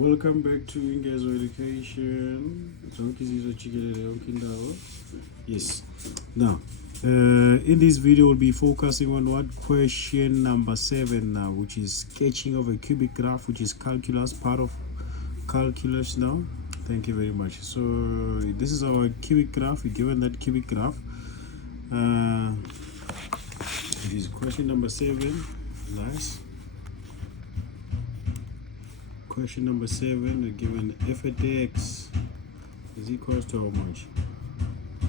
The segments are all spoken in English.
Welcome back to Ingezo Education. Yes. Now, in this video, we'll be focusing on what question number 7 now, which is sketching of a cubic graph, which is calculus, part of calculus now. Thank you very much. So this is our cubic graph. We're given that cubic graph. It is question number 7. Nice. Question number 7, we're given f at x is equals to how much?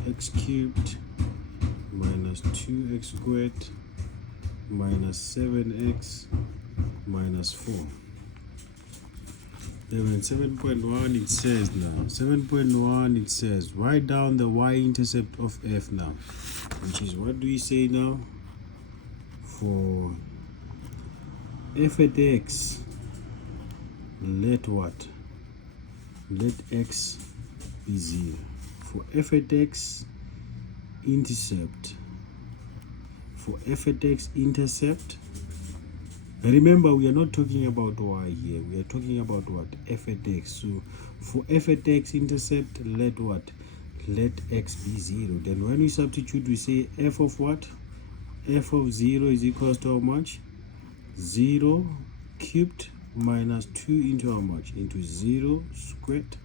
X cubed minus 2x squared minus 7x minus 4. Then 7.1 it says now, 7.1 it says write down the y-intercept of f now, which is what do we say now? For f at x, let what? Let x be 0. For f at x intercept, remember we are not talking about y here, we are talking about what? F at x. So for f at x intercept, let what? Let x be 0. Then when we substitute, we say f of what? F of 0 is equals to how much? 0 cubed minus 2 into how much? Into 0 squared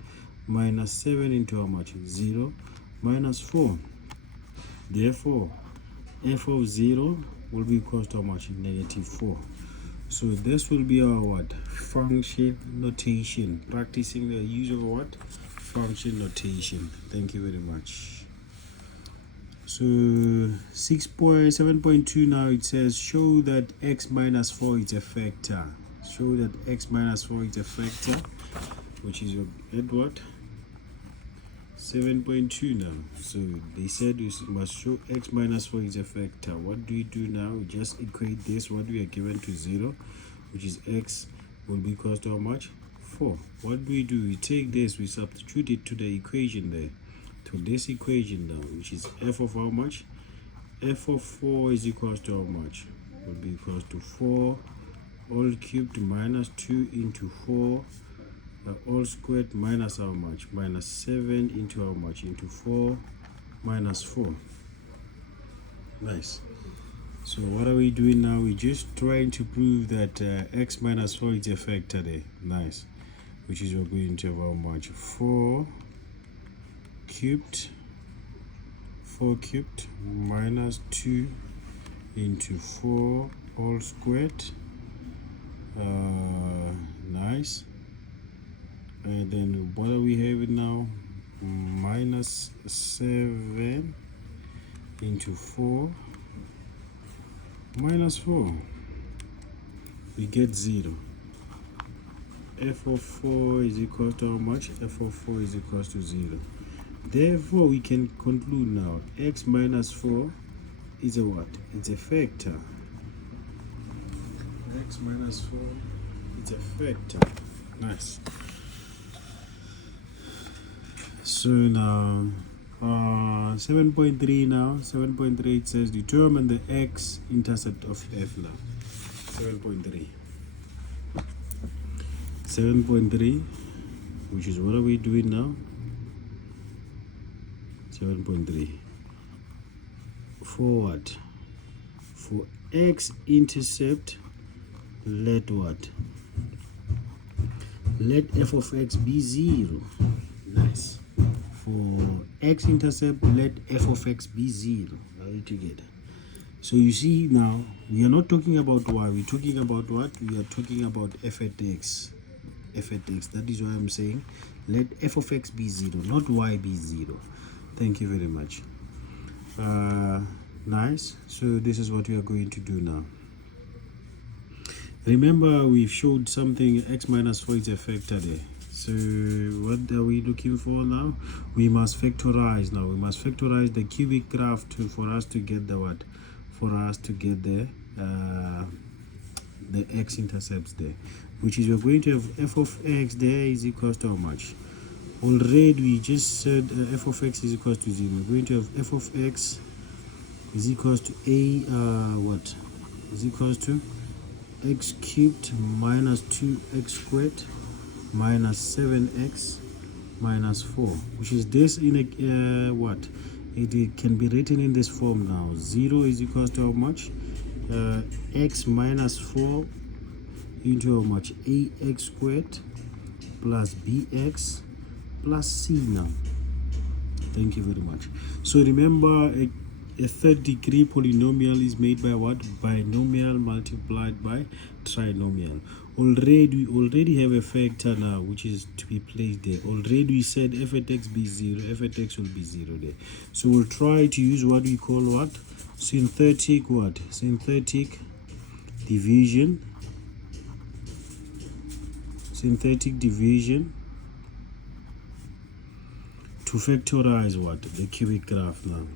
minus 7 into how much? 0 minus 4. Therefore, f of 0 will be equals to how much? Negative 4. So this will be our what? Function notation. Practicing the use of what? Function notation. Thank you very much. So 7.2 now it says show that x minus 4 is a factor. Show that x minus 4 is a factor, which is at what? 7.2 now. So they said we must show x minus 4 is a factor. What do we do now? We just equate this, what we are given to 0, which is x will be equals to how much? 4. What do? We take this, we substitute it to the equation there, to this equation now, which is f of how much? F of 4 is equals to how much? Will be equals to 4 all cubed minus 2 into 4 all squared minus how much? Minus 7 into how much? Into 4 minus 4. Nice. So what are we doing now? We're just trying to prove that x minus 4 is a factor there. Nice. Which is we're going to have how much? 4 cubed minus 2 into 4 all squared. Nice. And then what are we having now? Minus 7 into 4 minus 4. We get 0. F of 4 is equal to how much? F of 4 is equal to 0. Therefore, we can conclude now x minus 4 is a what? It's a factor. X minus 4 is a factor. Nice. So now 7.3 now. 7.3 it says determine the x intercept of f now. 7.3. 7.3, which is what are we doing now? 7.3. For what? For x intercept, let what? Let f of x be 0. Nice. For x intercept, let f of x be 0. Are we together? So you see now, we are not talking about y. We're talking about what? We are talking about f at x. F at x. That is why I'm saying let f of x be 0, not y be 0. Thank you very much. Nice. So this is what we are going to do now. Remember, we've showed something, x minus 4 is a factor there. So what are we looking for now? We must factorize now. We must factorize the cubic graph for us to get the what? For us to get the x intercepts there, which is we're going to have f of x there is equals to how much? Already we just said f of x is equals to 0. We're going to have f of x is equals to what? Is equals to x cubed minus 2x squared minus 7x minus 4, which is this in a what it can be written in this form now. 0 is equals to how much? X minus 4 into how much? ax squared plus bx plus c now. Thank you very much. So remember, a third degree polynomial is made by what? Binomial multiplied by trinomial. We already have a factor now which is to be placed there. Already we said f at x be 0, f at x will be 0 there. So we'll try to use what we call what? Synthetic what? Synthetic division. Synthetic division to factorize what? The cubic graph now.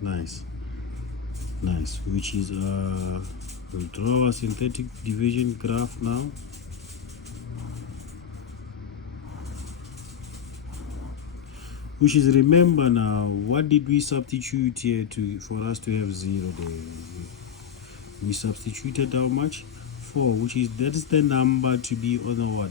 Nice, which is we'll draw a synthetic division graph now. Which is, remember now, what did we substitute here for us to have 0 there? We substituted how much? 4, that is the number to be on the what?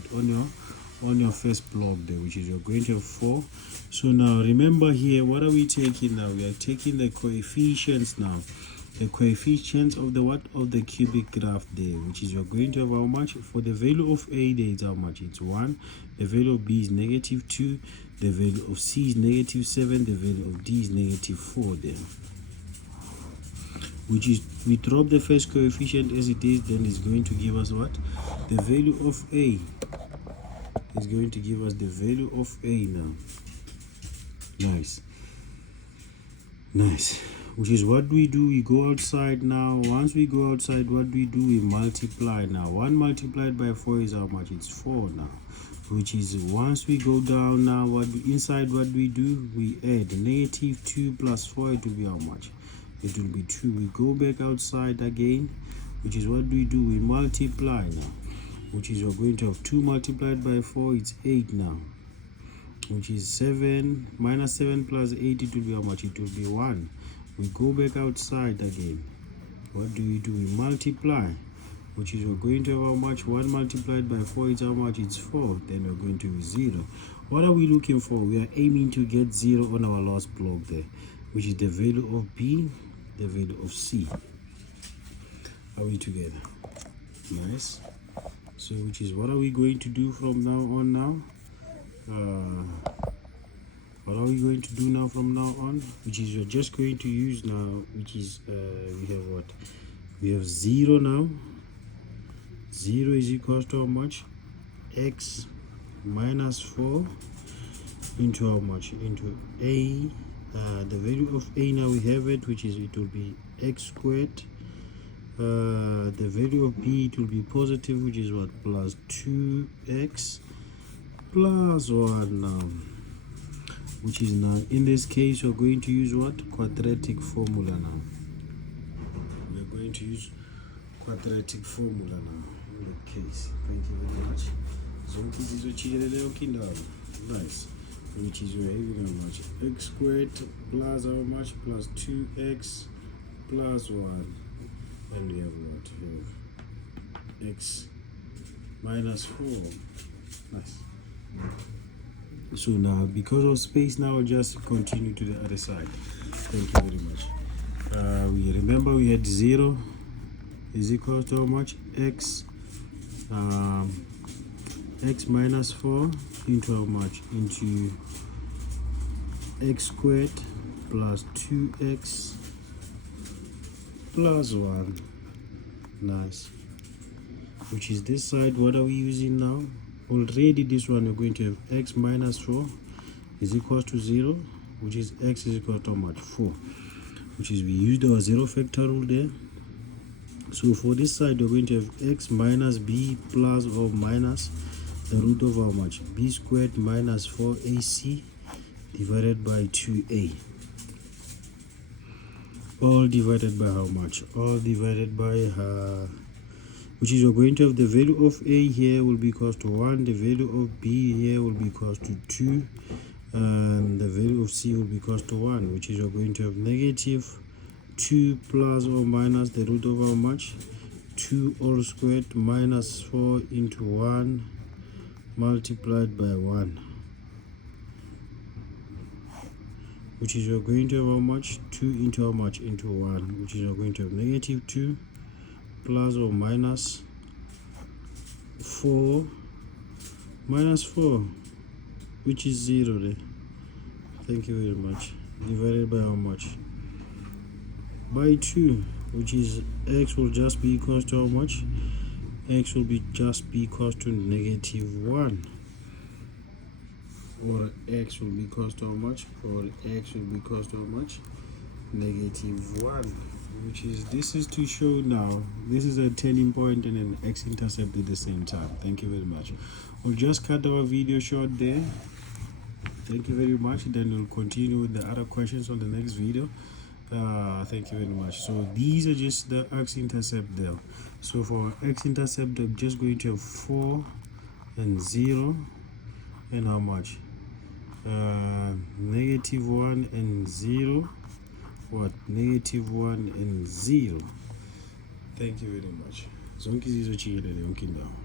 On your first block there, which is you're going to have 4. So now remember here, what are we taking now? We are taking the coefficients now. The coefficients of the what? Of the cubic graph there, which is you're going to have how much? For the value of A there, it's how much? It's 1. The value of B is -2. The value of C is -7. The value of D is -4 there. Which is, we drop the first coefficient as it is, then it's going to give us what? The value of A. Is going to give us the value of A now. Nice. Which is what we do, we go outside now. Once we go outside, what we do, we multiply now. 1 multiplied by 4 is how much? It's 4 now. Which is, once we go down now, inside what we do, we add -2 plus 4, it will be how much? It will be 2. We go back outside again, which is what we do, we multiply now. Which is, we're going to have 2 multiplied by 4, it's 8 now. Which is 7, -7 plus 8, it will be how much? It will be 1. We go back outside again. What do? We multiply. Which is, we're going to have how much? 1 multiplied by 4 is how much? It's 4. Then we're going to be 0. What are we looking for? We are aiming to get 0 on our last block there. Which is the value of B, the value of C. Are we together? Nice. So, which is, what are we going to do from now on now? What are we going to do now from now on? Which is, we're just going to use now, which is, we have what? We have 0 now. 0 is equals to how much? X minus 4 into how much? Into A. The value of A now we have it, which is, it will be x squared. The value of B, it will be positive, which is what? Plus 2x plus 1 now. Which is, now in this case we're going to use what? Quadratic formula now. We're going to use quadratic formula now in that case. Thank you very much. Nice. Which is, we're having how much? X squared plus how much? Plus 2x plus 1. And we have what? We have x minus 4. Nice. So now, because of space, now I'll just continue to the other side. Thank you very much. We remember we had 0 is equal to how much? X minus 4 into how much? Into x squared plus 2x plus 1. Nice. Which is this side. What are we using now? Already this one, we're going to have x minus 4 is equals to 0, which is x is equal to how much? 4. Which is, we used our 0 factor rule there. So for this side, we're going to have x minus b plus or minus the root of how much? B squared minus 4ac divided by 2a. All divided by how much? All divided by which is, we're going to have the value of a here will be equals to 1, the value of b here will be equals to 2, and the value of c will be equals to 1, which is, we're going to have -2 plus or minus the root of how much? 2 all squared minus 4 into 1 multiplied by 1, which is you're going to have how much? 2 into how much? Into 1, which is you're going to have negative 2 plus or minus 4 minus 4, which is 0 there. Thank you very much. Divided by how much? By 2, which is x will just be equals to how much? X will be just be equals to negative 1. Or x will be equals to how much? Or x will be equals to how much? Negative 1. Which is, this is to show now, this is a turning point and an x-intercept at the same time. Thank you very much. We'll just cut our video short there. Thank you very much. Then we'll continue with the other questions on the next video. Thank you very much. So these are just the x-intercept there. So for x-intercept, I'm just going to have 4 and 0 and how much? Negative 1 and 0. What? Negative 1 and 0. Thank you very much. Zonke zizochiyelele yonke indawo.